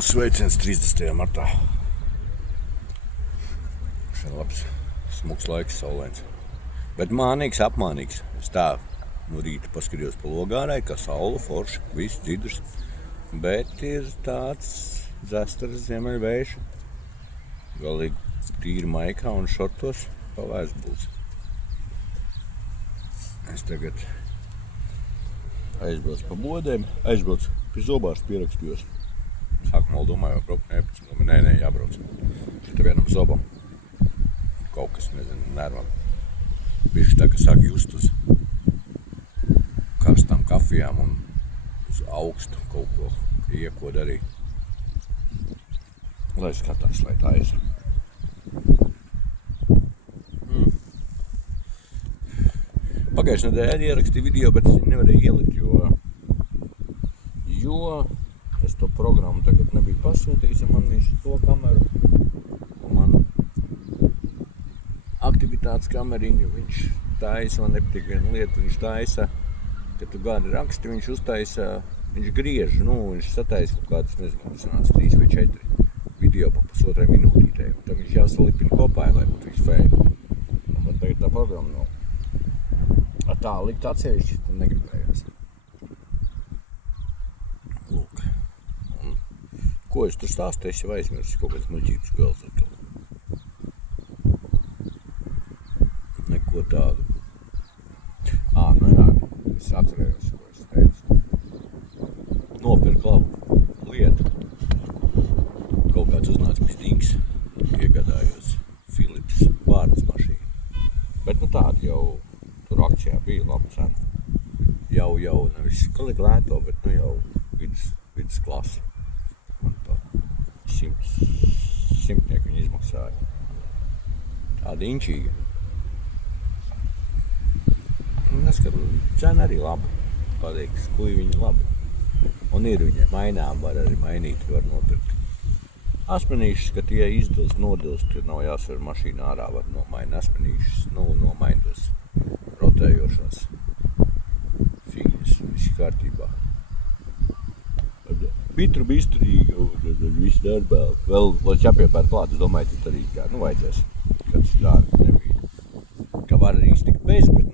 Sveiciens 30. martā. Šeit labs, smuks laiks, saulains. Bet mānīgs, apmānīgs. Es tā no rīta paskatījos pa logārai, kā saula, forši, viss dzidrs. Bet ir tāds dzestars ziemeļvējš. Galīgi tīri maikā un šortos pa vēsbūs. Es tagad aizbraucu pa bodēm, aizbraucu pie zobārsta pierakstījos. Sākumā domāju, jau braukt, nē, jābrauc. Šitā vienam zobam. Kaut kas, nezinu, nervam. Bišķi tā, ka sāk just uz karstām kafijām un uz augstu kaut ko iekod arī. Lai skatās, lai tā ir. Pagājušajā nedēļā ierakstīju video, bet es viņu nevarēju ielikt, jo es to programmu tagad nebiju pasūtījis, ja man viņš to kameru un man aktivitātes kameriņu viņš taisa, man nepatīk viena lieta, viņš taisa, kad tu gadi raksti, viņš uztaisa, viņš griež, viņš sataisa kaut kādas, nezinu, tas nāca 3 vai 4 video pa pusotrai minūtītei, un tad viņš jāsalipina kopā, lai būtu viss fēji. Un man tagad tā programma ar tā likt atsevišķi, tad negribējās. Lūk. Ko es tur stāstu, es jau aizmirsu kaut kādas muļķības gals ar to. Neko tādu. Es atcerējos, ko es teicu. Nopirku labu lietu. Kaut kāds uznāca pie Stinks. Iegādājos Philips vārds mašīnu. Bet tāda jau tur akcijā bija laba cena. Jau nevis kalīgi lēto, bet jau vidus klasi. Man pa 100 viņi izmaksāja. Tāda inčīga. Es skatu, cena arī labi. Patīk, skuji viņi labi. Un ir viņiem mainām, var arī mainīt, var nopirkt. Asmenīšus, ka tie izdilst, nodilst, tur nav jāsver mašīnā ārā, var nomaina asmenīšus, nomaina tos rotējošās figņas, viss kārtībā. Bitru bisturīgi un viss darbā. Vēl jāpiepēr klāt, es domāju, tad arī kā, vajadzēs, kad tas dārgi nebija. Ka var arī iztikt bez, bet,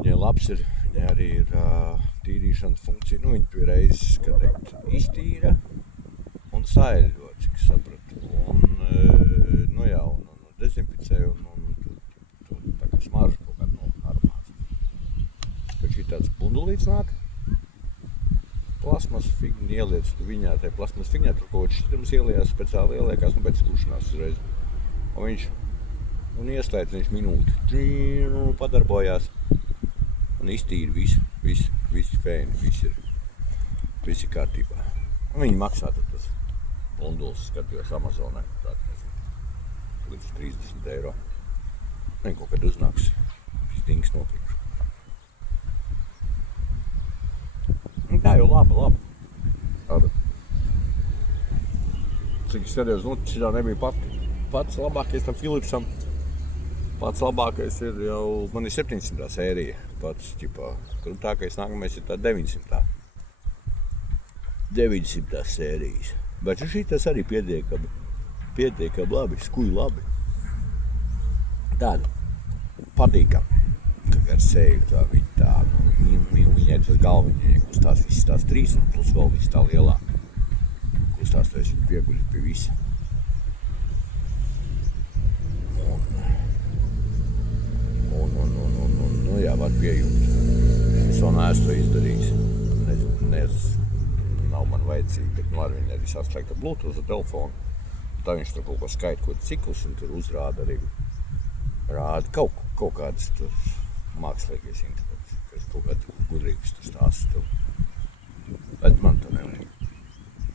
viņai labs ir, viņai arī ir tīrīšanas funkcija, viņa pie reizes, kā teikt, iztīra un saeļo, cik sapratu. Un dezinficē un tā kā smarža kaut kāda aromāts. Kad šī tāds bundulīts nāk, plasmas figņi ieliec viņā, tai plasmas figņā, tur kaut šķitams ieliekās, speciāli ieliekās, pēc skušanās uzreiz. Un viņš ieslēdz viņš minūti, padarbojās un iztīra visu fēni, viss ir kārtībā. Un viņi maksā tad tas bunduls, skatījos Amazonē, līdz 30 eiro. Viņi kaut kad uznāks, Stinks nopirkšu. Tā jau labi. Cik es skatījos, šitā nebija pats labākais tam Philipsam. Pats labākais ir jau, man ir 700. sērija. Pats, krūtākais nākamais ir tā 900. 900. sērijas. Bet šitas arī pietiekami labi, skuji labi. Tāda patīkami. Ar seju tā viņa tā, viņai tas galviņai kustās visas tās 3 un plus vēl viss tā lielā. Kustās tas viņa pieguļas pie visa. Var piejumt. Es vēl neesmu to izdarījis. Nav man vajadzīgi, bet ar viņu arī saslēgt ar Bluetooth ar telefonu. Tā viņš tur kaut ko skaita, ko ciklus un tur uzrāda arī. Rāda kaut kādas tur mākslīgais intelekts, kas kaut kādu gudrības tur stāsta. Bet man to nevajag.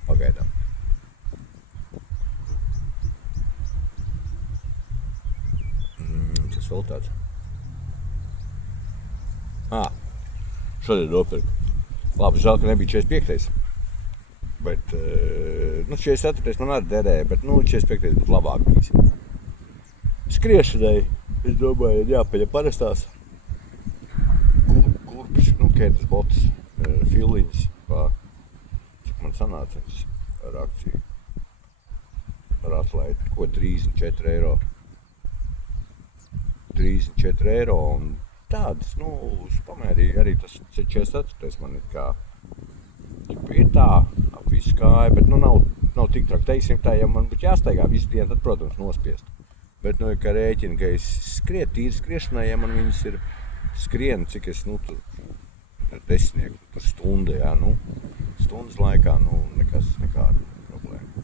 Pagaidām. Tas vēl tāds. Šodien nopirku. Labi, žēl, ka nebija 45. Bet, 44. man arī derēja, bet, 45. būtu labāk bijis. Skriešanai, es domāju, jāpaļa parastās kurpes, kēdes botas, filiņas, cik man sanāca ar akciju. Ar atlaidi, ko 34 eiro. 34 eiro un tādas, es pamērīju, arī tas 44 man ir kā. Ir tā, ap visu kāju, bet nav tik traki. Teiksim tā, ja man būtu jāstaigā visu dienu, tad, protams, nospiest. Bet, ir kā rēķina, ka es tīri skriešanai, ja man viņas ir skrien, cik es, tur 10 tur stundu, jā, stundas laikā, nekāda problēma.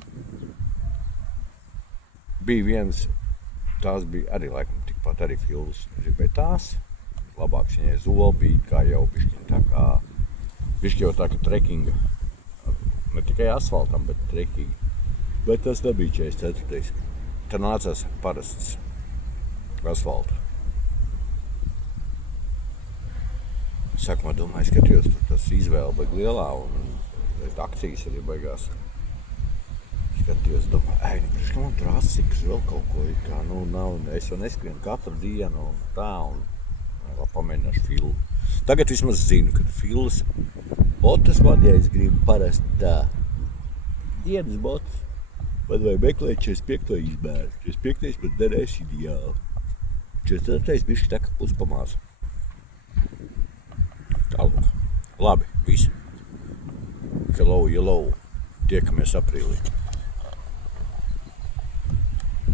Bija viens, tās bija arī laikam tikpat arī filmas, gribēju tās, labāks viņai zola bija, kā jau bišķi jau tā kā trekinga, ne tikai asfaltam, bet trekinga. Bet tas nebija 44. Tā nācās parasts asfaltu. Sākumā domāju, skatījos, tur tas izvēle baigi lielā un akcijas arī baigās. Skatījos, domāju, priekš man tur asiks vēl kaut ko, kā, nav, es jau neskrienu katru dienu un tā, un pamēģināšu filu. Tagad vismaz zinu, ka filas botas man, ja es gribu parasti tā dienas botas, man vajag meklēt 45. izmēru. 45. man derēs ideāli. 44. bišķi tā kā puspamāz. Tālāk. Labi, visu. Hello, yellow. Tiekamies aprīlī.